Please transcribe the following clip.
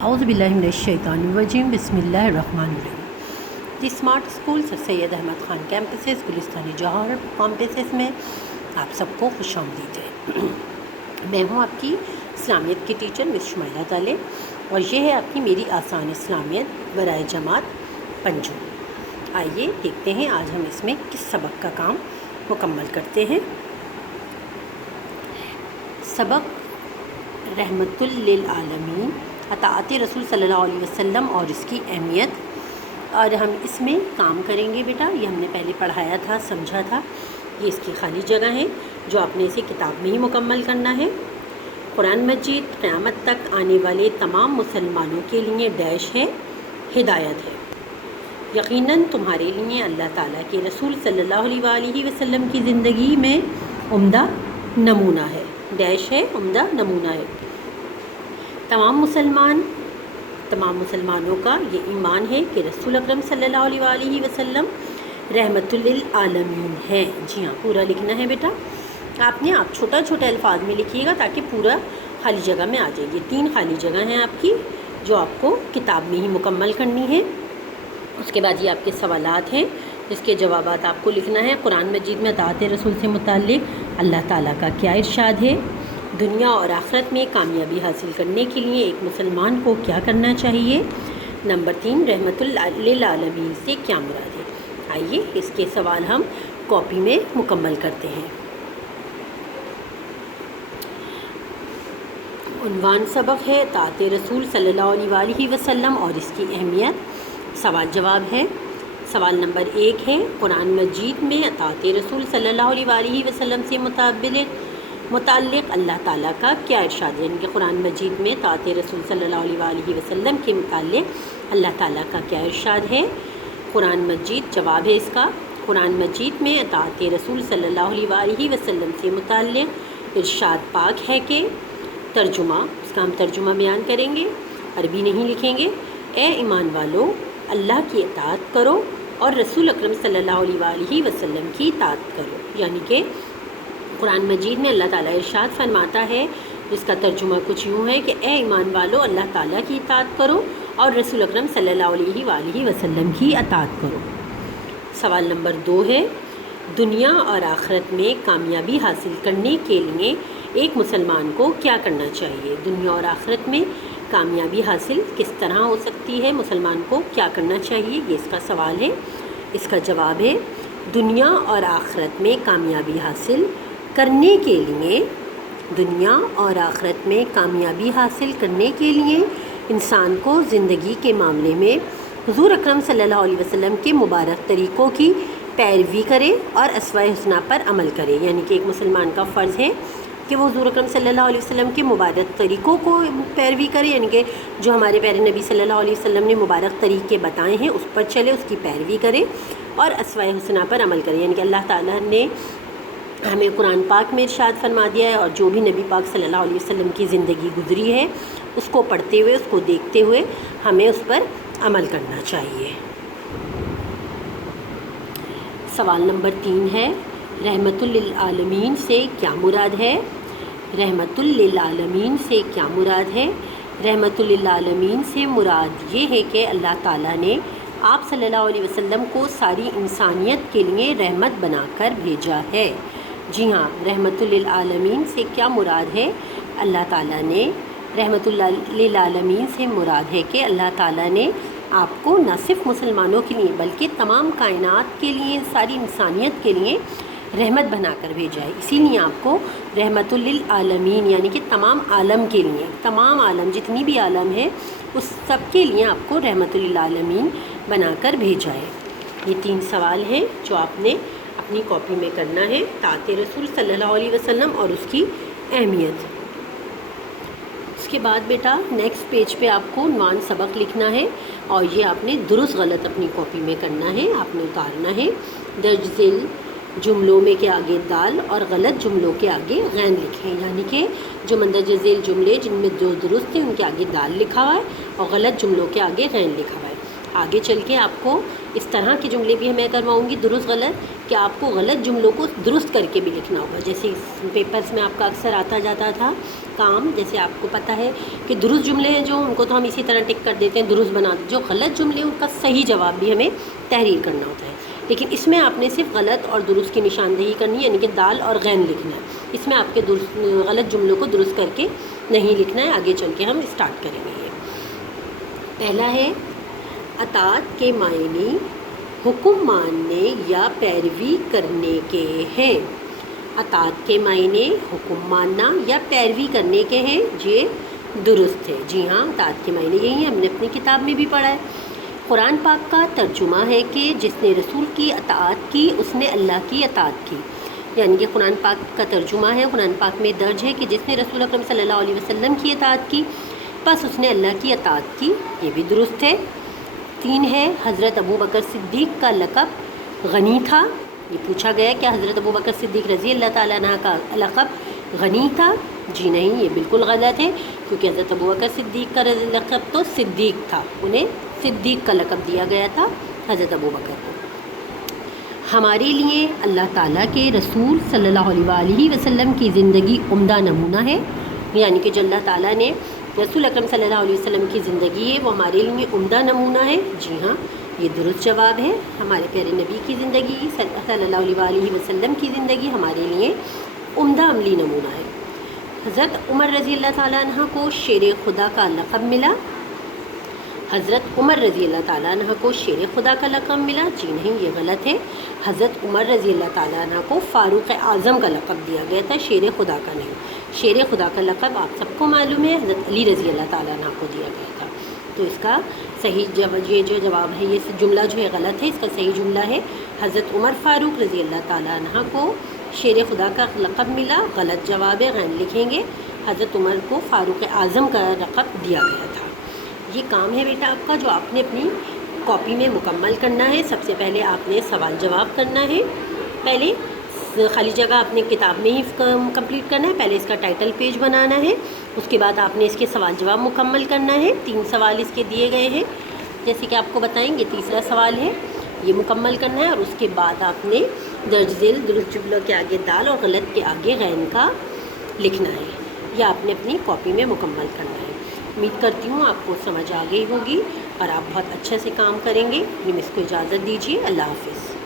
اعوذ باللہ من الشیطان الرجیم بسم اللہ الرحمن الرحیم۔ دی اسمارٹ اسکول سر سید احمد خان کیمپسز گلستان جوہر کیمپسز میں آپ سب کو خوش آمدید ہے۔ میں ہوں آپ کی اسلامیت کی ٹیچر مس شمائلہ طالب اور یہ ہے آپ کی میری آسان اسلامیت برائے جماعت پنجم۔ آئیے دیکھتے ہیں آج ہم اس میں کس سبق کا کام مکمل کرتے ہیں۔ سبق رحمت للعالمین، اطاعت رسول صلی اللہ علیہ وسلم اور اس کی اہمیت، اور ہم اس میں کام کریں گے بیٹا۔ یہ ہم نے پہلے پڑھایا تھا، سمجھا تھا۔ یہ اس کی خالی جگہ ہے جو آپ نے اسے کتاب میں ہی مکمل کرنا ہے۔ قرآن مجید قیامت تک آنے والے تمام مسلمانوں کے لیے ڈیش ہے، ہدایت ہے۔ یقیناً تمہارے لیے اللہ تعالیٰ کے رسول صلی اللہ علیہ وآلہ وسلم کی زندگی میں عمدہ نمونہ ہے، ڈیش ہے، عمدہ نمونہ ہے۔ تمام مسلمانوں کا یہ ایمان ہے کہ رسول اکرم صلی اللہ علیہ وآلہ وسلم رحمت للعالمین ہے۔ جی ہاں، پورا لکھنا ہے بیٹا۔ آپ چھوٹا چھوٹا الفاظ میں لکھیے گا تاکہ پورا خالی جگہ میں آ جائے گی۔ 3 خالی جگہ ہیں آپ کی جو آپ کو کتاب میں ہی مکمل کرنی ہے۔ اس کے بعد یہ آپ کے سوالات ہیں جس کے جوابات آپ کو لکھنا ہے۔ قرآن مجید میں اطاعت رسول سے متعلق اللہ تعالیٰ کا کیا ارشاد ہے؟ دنیا اور آخرت میں کامیابی حاصل کرنے کے لیے ایک مسلمان کو کیا کرنا چاہیے؟ نمبر 3، رحمت للعالمین سے کیا مراد ہے؟ آئیے اس کے سوال ہم کاپی میں مکمل کرتے ہیں۔ عنوان سبق ہے اطاعت رسول صلی اللہ علیہ وآلہ وسلم اور اس کی اہمیت۔ سوال جواب ہے۔ سوال نمبر 1 ہے، قرآن مجید میں اطاعت رسول صلی اللہ علیہ وآلہ وسلم سے متعلق اللہ تعالیٰ کا کیا ارشاد ہے؟ یعنی کہ قرآن مجید میں اطاعت رسول صلی اللہ علیہ وآلہ وسلم کے متعلق اللہ تعالیٰ کا کیا ارشاد ہے؟ قرآن مجید، جواب ہے اس کا، قرآن مجید میں اطاعت رسول صلی اللہ علیہ وآلہ وسلم سے متعلق ارشاد پاک ہے کہ ترجمہ، اس کا ہم ترجمہ بیان کریں گے، عربی نہیں لکھیں گے۔ اے ایمان والو، اللہ کی اطاعت کرو اور رسول اکرم صلی اللہ علیہ وآلہ وسلم کی اطاعت کرو۔ یعنی کہ قرآن مجید میں اللہ تعالیٰ ارشاد فرماتا ہے، جس کا ترجمہ کچھ یوں ہے کہ اے ایمان والو، اللہ تعالیٰ کی اطاعت کرو اور رسول اکرم صلی اللہ علیہ وآلہ وسلم کی اطاعت کرو۔ سوال نمبر 2 ہے، دنیا اور آخرت میں کامیابی حاصل کرنے کے لیے ایک مسلمان کو کیا کرنا چاہیے؟ دنیا اور آخرت میں کامیابی حاصل کس طرح ہو سکتی ہے؟ مسلمان کو کیا کرنا چاہیے؟ یہ اس کا سوال ہے۔ اس کا جواب ہے، دنیا اور آخرت میں کامیابی حاصل کرنے کے لیے، دنیا اور آخرت میں کامیابی حاصل کرنے کے لیے انسان کو زندگی کے معاملے میں حضور اکرم صلی اللہ علیہ وسلم کے مبارک طریقوں کی پیروی کرے اور اسوہ حسنہ پر عمل کرے۔ یعنی کہ ایک مسلمان کا فرض ہے کہ وہ حضور اکرم صلی اللہ علیہ وسلم کے مبارک طریقوں کو پیروی کرے، یعنی کہ جو ہمارے پیارے نبی صلی اللہ علیہ وسلم نے مبارک طریقے بتائے ہیں اس پر چلے، اس کی پیروی کرے اور اسوہ حسنہ پر عمل کرے۔ یعنی کہ اللہ تعالیٰ نے ہمیں قرآن پاک میں ارشاد فرما دیا ہے اور جو بھی نبی پاک صلی اللہ علیہ وسلم کی زندگی گزری ہے اس کو پڑھتے ہوئے، اس کو دیکھتے ہوئے ہمیں اس پر عمل کرنا چاہیے۔ سوال نمبر 3 ہے، رحمت للعالمین سے کیا مراد ہے؟ رحمت للعالمین سے کیا مراد ہے؟ رحمت للعالمین سے مراد یہ ہے کہ اللہ تعالیٰ نے آپ صلی اللہ علیہ وسلم کو ساری انسانیت کے لیے رحمت بنا کر بھیجا ہے۔ جی ہاں، رحمت للعالمین سے کیا مراد ہے؟ اللہ تعالیٰ نے، رحمت للعالمین سے مراد ہے کہ اللہ تعالیٰ نے آپ کو نہ صرف مسلمانوں کے لیے بلکہ تمام کائنات کے لیے، ساری انسانیت کے لیے رحمت بنا کر بھیجا ہے۔ اسی لیے آپ کو رحمت للعالمین یعنی کہ تمام عالم کے لیے، تمام عالم جتنی بھی عالم ہے اس سب کے لیے آپ کو رحمت للعالمین بنا کر بھیجا ہے۔ یہ 3 سوال ہیں جو آپ نے اپنی کاپی میں کرنا ہے، اطاعت رسول صلی اللہ علیہ وسلم اور اس کی اہمیت۔ اس کے بعد بیٹا نیکسٹ پیج پہ آپ کو عنوان سبق لکھنا ہے اور یہ آپ نے درست غلط اپنی کاپی میں کرنا ہے، آپ نے اتارنا ہے۔ درج ذیل جملوں میں کے آگے دال اور غلط جملوں کے آگے غین لکھیں۔ یعنی کہ جو مندرجہ ذیل جملے جن میں جو درست ہیں ان کے آگے دال لکھا ہوا ہے اور غلط جملوں کے آگے غین لکھا ہوا ہے۔ آگے چل کے آپ کو اس طرح کے جملے بھی میں کرواؤں گی درست غلط کہ آپ کو غلط جملوں کو درست کر کے بھی لکھنا ہوگا. جیسے پیپرز میں آپ کا اکثر آتا جاتا تھا کام، جیسے آپ کو پتہ ہے کہ درست جملے ہیں جو ان کو تو ہم اسی طرح ٹک کر دیتے ہیں، درست بنا دیتے. جو غلط جملے ان کا صحیح جواب بھی ہمیں تحریر کرنا ہوتا ہے. لیکن اس میں آپ نے صرف غلط اور درست کی نشاندہی کرنی ہے، یعنی کہ دال اور غین لکھنا ہے. اس میں آپ کے غلط جملوں کو درست کر کے نہیں لکھنا ہے. آگے چل کے ہم اسٹارٹ کریں گے. یہ پہلا ہے اطاعت کے معنی حکم ماننے یا پیروی کرنے کے ہیں. اطاعت کے معنی حکم ماننا یا پیروی کرنے کے ہیں، یہ درست ہے. جی ہاں، اطاعت کے معنی یہی ہیں، ہم نے اپنی کتاب میں بھی پڑھا ہے. قرآن پاک کا ترجمہ ہے کہ جس نے رسول کی اطاعت کی اس نے اللہ کی اطاعت کی. یعنی کہ قرآن پاک کا ترجمہ ہے، قرآن پاک میں درج ہے کہ جس نے رسول اکرم صلی اللہ علیہ وسلم کی اطاعت کی بس اس نے اللہ کی اطاعت کی. یہ بھی درست ہے. 3 ہے حضرت ابو بکر صدیق کا لقب غنی تھا. یہ پوچھا گیا کہ حضرت ابو بکر صدیق رضی اللہ تعالیٰ عنہ کا لقب غنی تھا. جی نہیں، یہ بالکل غلط ہے، کیونکہ حضرت ابو بکر صدیق کا لقب تو صدیق تھا، انہیں صدیق کا لقب دیا گیا تھا حضرت ابو بکر کو. ہمارے لیے اللہ تعالیٰ کے رسول صلی اللہ علیہ وسلم کی زندگی عمدہ نمونہ ہے. یعنی کہ جو اللہ تعالیٰ نے رسول اکرم صلی اللہ علیہ وسلم کی زندگی ہے وہ ہمارے لیے عمدہ نمونہ ہے. جی ہاں، یہ درست جواب ہے. ہمارے پیارے نبی کی زندگی صلی اللہ علیہ وسلم کی زندگی ہمارے لیے عمدہ عملی نمونہ ہے. حضرت عمر رضی اللہ تعالیٰ عنہ کو شیر خدا کا لقب ملا. حضرت عمر رضی اللہ تعالیٰ عنہ کو شیر خدا کا لقب ملا. جی نہیں، یہ غلط ہے. حضرت عمر رضی اللہ تعالیٰ عنہ کو فاروق اعظم کا لقب دیا گیا تھا، شیر خدا کا نہیں. شیر خدا کا لقب آپ سب کو معلوم ہے حضرت علی رضی اللہ تعالیٰ عنہ کو دیا گیا تھا. تو اس کا صحیح یہ جو جواب ہے، یہ جملہ جو ہے غلط ہے. اس کا صحیح جملہ ہے حضرت عمر فاروق رضی اللہ تعالیٰ عنہ کو شیر خدا کا لقب ملا. غلط جواب ہے، غین لکھیں گے. حضرت عمر کو فاروق اعظم کا لقب دیا گیا تھا. یہ کام ہے بیٹا آپ کا جو آپ نے اپنی کاپی میں مکمل کرنا ہے. سب سے پہلے آپ نے سوال جواب کرنا ہے. پہلے خالی جگہ آپ نے کتاب میں ہی کمپلیٹ کرنا ہے. پہلے اس کا ٹائٹل پیج بنانا ہے، اس کے بعد آپ نے اس کے سوال جواب مکمل کرنا ہے. 3 سوال اس کے دیے گئے ہیں، جیسے کہ آپ کو بتائیں گے. تیسرا سوال ہے یہ مکمل کرنا ہے، اور اس کے بعد آپ نے درج ذیل درست جملوں کے آگے دال اور غلط کے آگے غین کا لکھنا ہے. یہ آپ نے اپنی کاپی میں مکمل کرنا ہے. امید کرتی ہوں آپ کو سمجھ آ گئی ہوگی اور آپ بہت اچھے سے کام کریں گے. مس کو اجازت دیجیے. اللہ حافظ.